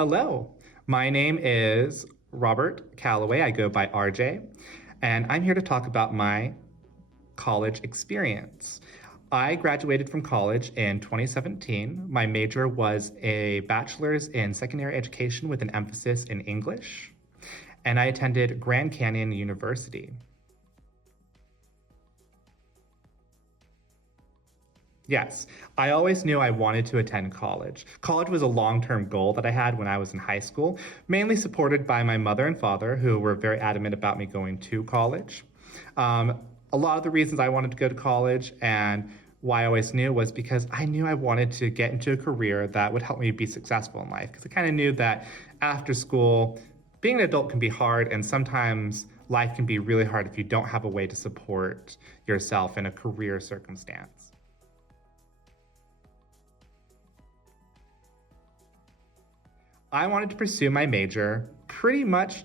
Hello, my name is Robert Callaway. I go by RJ, and I'm here to talk about my college experience. I graduated from college in 2017. My major was a bachelor's in secondary education with an emphasis in English, and I attended Grand Canyon University. Yes, I always knew I wanted to attend college. College was a long term goal that I had when I was in high school, mainly supported by my mother and father, who were very adamant about me going to college. Um, a lot of the reasons I wanted to go to college and why I always knew was because I knew I wanted to get into a career that would help me be successful in life. Because I kind of knew that after school, being an adult can be hard, and sometimes life can be really hard if you don't have a way to support yourself in a career circumstance. I wanted to pursue my major pretty much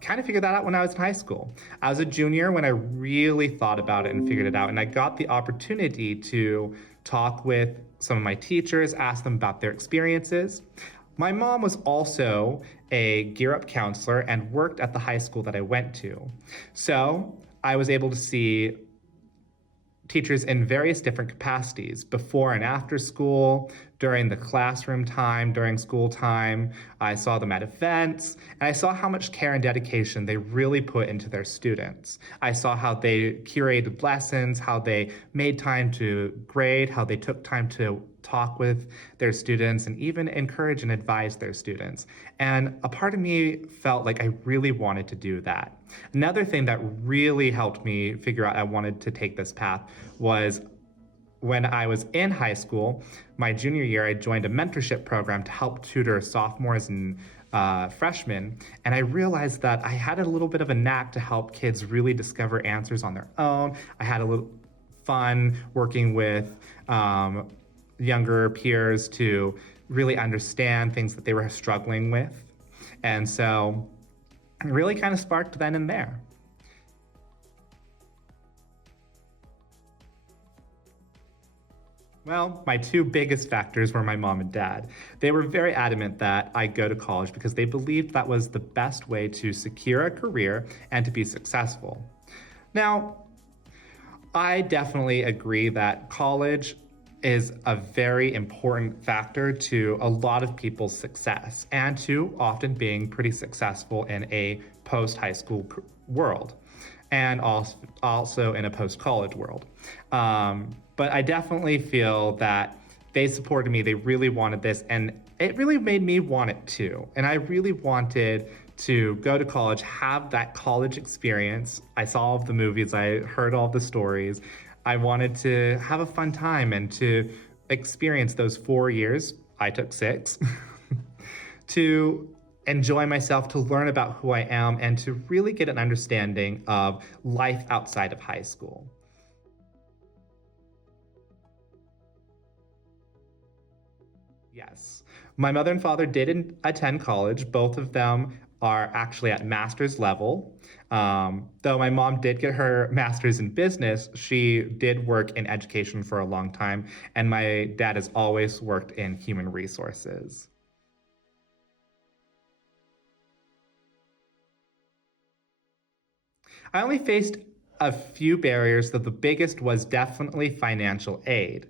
kind of figured that out when I was in high school. I was a junior when I really thought about it and figured it out. And I got the opportunity to talk with some of my teachers, ask them about their experiences. My mom was also a Gear Up counselor and worked at the high school that I went to. So I was able to see teachers in various different capacities before and after school, during the classroom time, during school time. I saw them at events, and I saw how much care and dedication they really put into their students. I saw how they curated lessons, how they made time to grade, how they took time to talk with their students and even encourage and advise their students. And a part of me felt like I really wanted to do that. Another thing that really helped me figure out I wanted to take this path was when I was in high school, my junior year, I joined a mentorship program to help tutor sophomores and freshmen. And I realized that I had a little bit of a knack to help kids really discover answers on their own. I had a little fun working with younger peers to really understand things that they were struggling with. And so it really kind of sparked then and there. Well, my two biggest factors were my mom and dad. They were very adamant that I go to college because they believed that was the best way to secure a career and to be successful. Now, I definitely agree that college is a very important factor to a lot of people's success and to often being pretty successful in a post high school world and also in a post college world. But I definitely feel that they supported me. They really wanted this, and it really made me want it too. And I really wanted to go to college, have that college experience. I saw all of the movies, I heard all the stories. I wanted to have a fun time and to experience those 4 years. I took 6 to enjoy myself, to learn about who I am, and to really get an understanding of life outside of high school. Yes. My mother and father did attend college. Both of them are actually at master's level. Though my mom did get her master's in business, she did work in education for a long time, and my dad has always worked in human resources. I only faced a few barriers, though the biggest was definitely financial aid.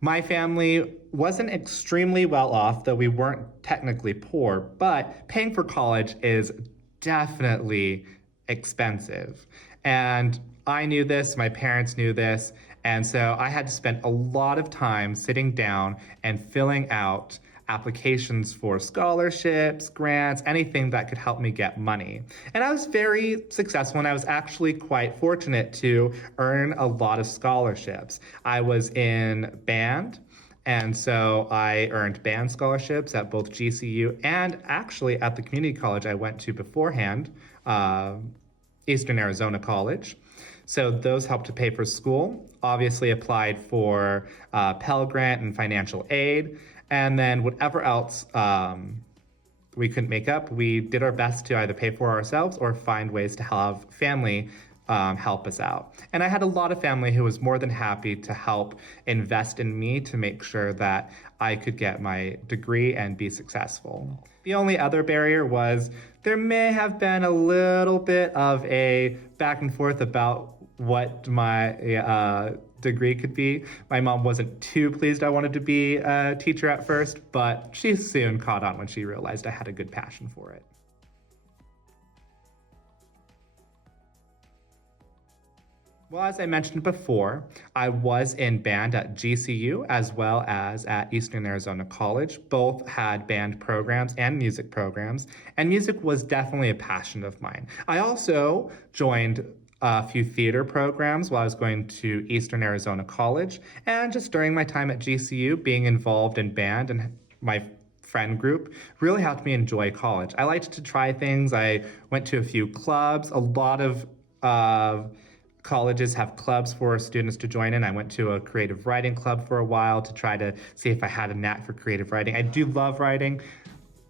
My family wasn't extremely well off, though we weren't technically poor, but paying for college is definitely expensive. And I knew this, my parents knew this, and so I had to spend a lot of time sitting down and filling out applications for scholarships, grants, anything that could help me get money. And I was very successful, and I was actually quite fortunate to earn a lot of scholarships. I was in band, and so I earned band scholarships at both GCU and actually at the community college I went to beforehand, Eastern Arizona College. So those helped to pay for school. Obviously applied for Pell Grant and financial aid. And then whatever else we couldn't make up, we did our best to either pay for ourselves or find ways to have family help us out. And I had a lot of family who was more than happy to help invest in me to make sure that I could get my degree and be successful. The only other barrier was there may have been a little bit of a back and forth about what my degree could be. My mom wasn't too pleased I wanted to be a teacher at first, but she soon caught on when she realized I had a good passion for it. Well, as I mentioned before, I was in band at GCU as well as at Eastern Arizona College. Both had band programs and music programs, and music was definitely a passion of mine. I also joined a few theater programs while I was going to Eastern Arizona College, and just during my time at GCU, being involved in band and my friend group really helped me enjoy college. I liked to try things. I went to a few clubs. A lot of colleges have clubs for students to join in. I went to a creative writing club for a while to try to see if I had a knack for creative writing. I do love writing.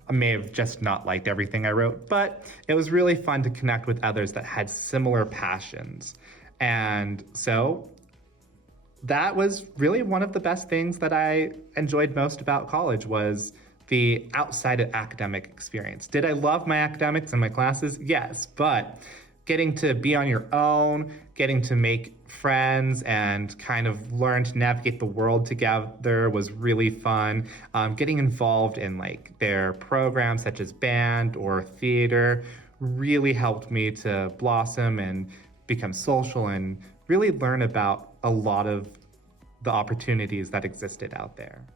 I may have just not liked everything I wrote, but it was really fun to connect with others that had similar passions. And so that was really one of the best things that I enjoyed most about college was the outside of academic experience. Did I love my academics and my classes? Yes, but getting to be on your own, getting to make friends and kind of learn to navigate the world together was really fun. Getting involved in like their programs such as band or theater really helped me to blossom and become social and really learn about a lot of the opportunities that existed out there.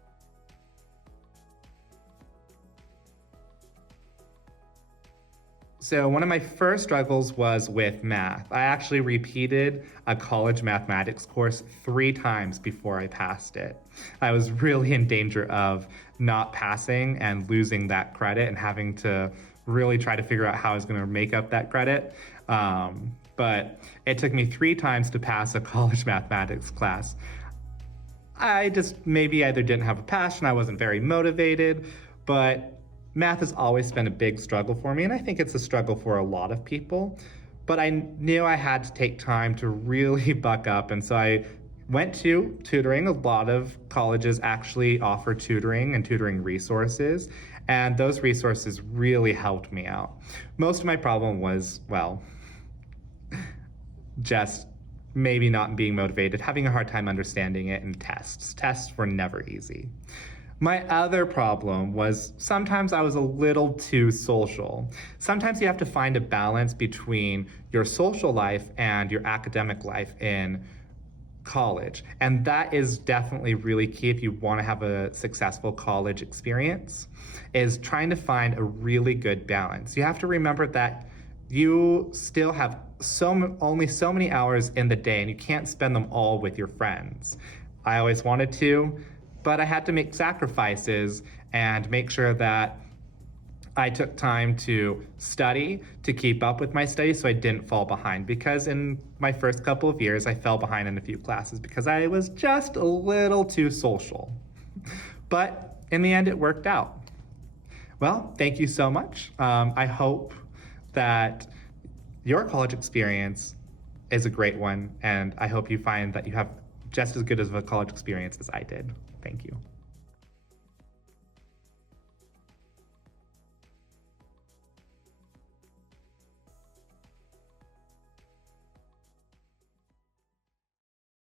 So one of my first struggles was with math. I actually repeated a college mathematics course 3 times before I passed it. I was really in danger of not passing and losing that credit and having to really try to figure out how I was going to make up that credit. But it took me 3 times to pass a college mathematics class. I just maybe either didn't have a passion, I wasn't very motivated, but math has always been a big struggle for me, and I think it's a struggle for a lot of people. But I knew I had to take time to really buck up, and so I went to tutoring. A lot of colleges actually offer tutoring and tutoring resources, and those resources really helped me out. Most of my problem was, well, just maybe not being motivated, having a hard time understanding it, and tests. Tests were never easy. My other problem was sometimes I was a little too social. Sometimes you have to find a balance between your social life and your academic life in college. And that is definitely really key if you want to have a successful college experience, is trying to find a really good balance. You have to remember that you still have only so many hours in the day and you can't spend them all with your friends. I always wanted to, but I had to make sacrifices and make sure that I took time to study, to keep up with my studies so I didn't fall behind, because in my first couple of years, I fell behind in a few classes because I was just a little too social. But in the end, it worked out. Well, thank you so much. I hope that your college experience is a great one, and I hope you find that you have just as good of a college experience as I did. Thank you.